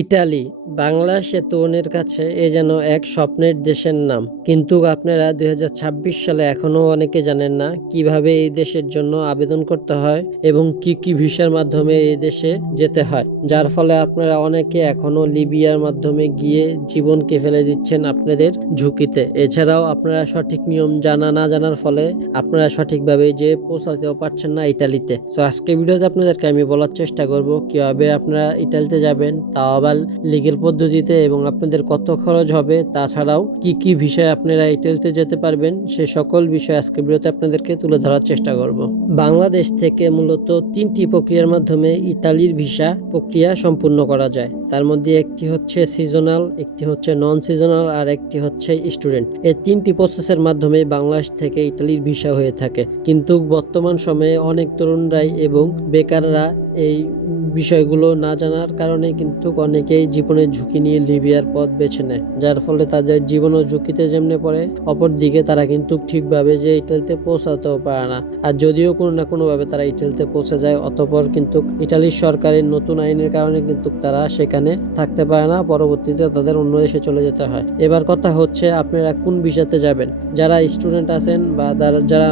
Italy Bangladesh তরুণের কাছে এ যেন এক স্বপ্নের দেশের নাম। কিন্তু আপনারা 2026 সালে এখনো অনেকে জানেন না কিভাবে এই দেশের জন্য আবেদন করতে হয় এবং কি কি ভিসার মাধ্যমে এই দেশে যেতে হয়, যার ফলে আপনারা অনেকে এখনো লিবিয়ার মাধ্যমে গিয়ে জীবনকে ফেলে দিচ্ছেন আপনাদের ঝুঁকিতে। এছাড়াও আপনারা সঠিক নিয়ম জানা না জানার ফলে আপনারা সঠিকভাবে যে পৌঁছাতেও পারছেন না ইটালিতে। তো আজকে ভিডিওতে আপনাদেরকে আমি বলার চেষ্টা করব কিভাবে আপনারা ইটালিতে যাবেন, তাও আবার লিগ্যাল পদ্ধতিতে, এবং আপনাদের কত খরচ হবে, তাছাড়াও কি কি ভিসায় আপনারা ইটালিতে যেতে পারবেন, সে সকল বিষয় আজকে ভিডিওতে আপনাদেরকে তুলে ধরার চেষ্টা করব। বাংলাদেশ থেকে মূলত 3টি প্রক্রিয়ার মাধ্যমে ইতালির ভিসা প্রক্রিয়া সম্পূর্ণ করা যায়। তার মধ্যে একটি হচ্ছে সিজনাল, একটি হচ্ছে নন সিজনাল, আর একটি হচ্ছে স্টুডেন্ট। এই 3টি প্রসেসের মাধ্যমে বাংলাদেশ থেকে ইটালির ভিসা হয়ে থাকে। কিন্তু বর্তমান সময়ে অনেক তরুণরাই এবং বেকাররা এই বিষয়গুলো না জানার কারণে কিন্তু অনেকেই জীবনের ঝুঁকি নিয়ে লিবিয়ার পথ বেছে নেয়, যার ফলে তাদের জীবনও ঝুঁকিতে যেমনে পড়ে, অপরদিকে তারা কিন্তু ঠিকভাবে যে ইটালিতে পৌঁছাতেও পারে না। আর যদিও কোনো না কোনোভাবে তারা ইটালিতে পৌঁছে যায়, অতঃপর কিন্তু ইটালির সরকারের নতুন আইনের কারণে কিন্তু তারা সেখানে থাকতে পারে না, পরবর্তীতে তাদের অন্য দেশে চলে যেতে হয়। এবার কথা হচ্ছে আপনারা কোন ভিসাতে যাবেন। যারা স্টুডেন্ট আছেন বা যারা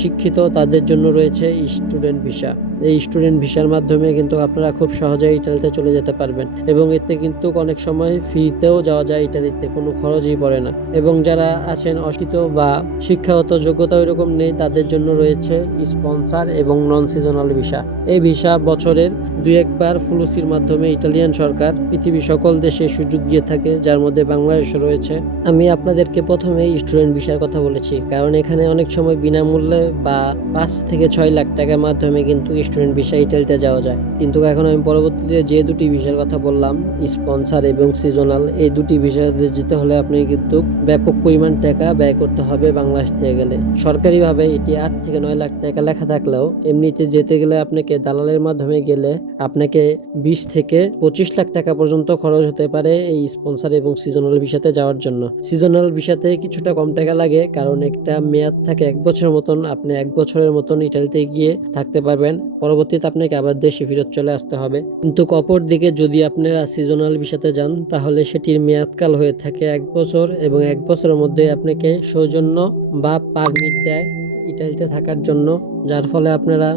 শিক্ষিত, তাদের জন্য রয়েছে স্টুডেন্ট ভিসা। এই স্টুডেন্ট ভিসার মাধ্যমে কিন্তু আপনারা খুব সহজেই ইটালিতে চলে যেতে পারবেন, এবং এতে কিন্তু অনেক সময় ফ্রিতেও যাওয়া যায় ইটালিতে, কোনো খরচই পড়ে না। এবং যারা আছেন অশিক্ষিত বা শিক্ষাগত যোগ্যতা ওইরকম নেই, তাদের জন্য রয়েছে স্পন্সর এবং নন সিজনাল ভিসা। এই ভিসা বছরের 2-1 বার ফুলুসির মাধ্যমে ইটালিয়ান সরকার পৃথিবীর সকল দেশে সুযোগ দিয়ে থাকে, যার মধ্যে বাংলাদেশ রয়েছে। আমি আপনাদেরকে প্রথমে স্টুডেন্ট ভিসার কথা বলেছি, কারণ এখানে অনেক সময় বিনামূল্যে বা 5 থেকে 6 লাখ টাকার মাধ্যমে কিন্তু স্টুডেন্ট ভিসা ইটালিতে যাওয়া যায়। কিন্তু এখন আমি পরবর্তীতে যে দুটি ভিসার কথা বললাম, স্পন্সর এবং সিজনাল, এই দুটি ভিসাতে যেতে হলে আপনি কিন্তু ব্যাপক পরিমাণ টাকা ব্যয় করতে হবে বাংলাদেশ থেকে গেলে। সরকারিভাবে এটি 8 থেকে 9 লাখ টাকা লেখা থাকলেও এমনিতে যেতে গেলে আপনাকে দালালের মাধ্যমে গেলে আপনাকে 20 থেকে 25 লাখ টাকা পর্যন্ত খরচ হতে পারে এই স্পন্সর এবং সিজনাল ভিসাতে যাওয়ার জন্য। সিজনাল ভিসাতে কিছুটা কম টাকা লাগে, কারণ একটা মেয়াদ থাকে 1 বছরের মতন। আপনি 1 বছরের মতন ইটালিতে গিয়ে থাকতে পারবেন, পরবর্তীতে আপনাকে আবার দেশে ফেরত চলে আসতে হবে। কিন্তু অপর দিকে যদি আপনারা সিজনাল ভিসাতে যান, তাহলে সেটির মেয়াদকাল হয়ে থাকে 1 বছর, এবং 1 বছরের মধ্যে আপনাকে সৌজন্য বা পারমিট দেয় ইটালিতে থাকার জন্য, যার ফলে আপনারা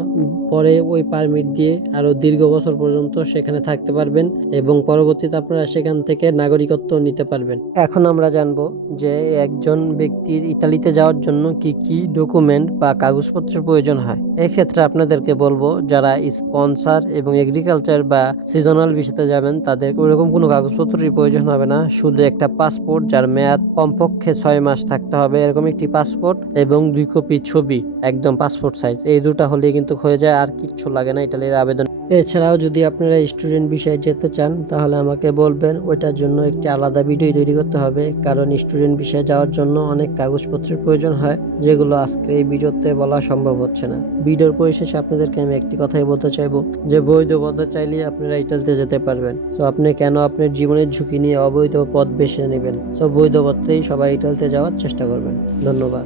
পরে ওই পারমিট দিয়ে আরো দীর্ঘ বছর পর্যন্ত সেখানে থাকতে পারবেন, এবং পরবর্তীতে আপনারা সেখান থেকে নাগরিকত্ব নিতে পারবেন। এখন আমরা জানবো যে একজন ব্যক্তির ইতালিতে যাওয়ার জন্য কি কি ডকুমেন্ট বা কাগজপত্রের প্রয়োজন হয়। এক্ষেত্রে আপনাদেরকে বলবো, যারা স্পন্সর এবং এগ্রিকালচার বা সিজনাল ভিসাতে যাবেন, তাদের ওরকম কোনো কাগজপত্রের প্রয়োজন হবে না। শুধু একটা পাসপোর্ট, যার মেয়াদ কমপক্ষে 6 মাস থাকতে হবে, এরকম একটি পাসপোর্ট এবং 2 কপি ছবি, একদম পাসপোর্ট সাইজ, এই দুটা হলেই কিন্তু হয়ে যায়, আর কিচ্ছু লাগে না ইটালির আবেদন। এছাড়াও যদি আপনারা স্টুডেন্ট ভিসায় যেতে চান, তাহলে আমাকে বলবেন, ওইটার জন্য একটি আলাদা ভিডিও তৈরি করতে হবে, কারণ স্টুডেন্ট ভিসায় যাওয়ার জন্য অনেক কাগজপত্রের প্রয়োজন হয়, যেগুলো আজকে এই ভিডিওতে বলা সম্ভব হচ্ছে না। ভিডিওর পরিশেষে আপনাদেরকে আমি একটি কথাই বলতে চাইবো, যে বৈধ পথে চাইলে আপনারা ইটালিতে যেতে পারবেন। তো আপনি কেন আপনার জীবনের ঝুঁকি নিয়ে অবৈধ পথ বেছে নেবেন? বৈধ পথেই সবাই ইটালিতে যাওয়ার চেষ্টা করবেন। ধন্যবাদ।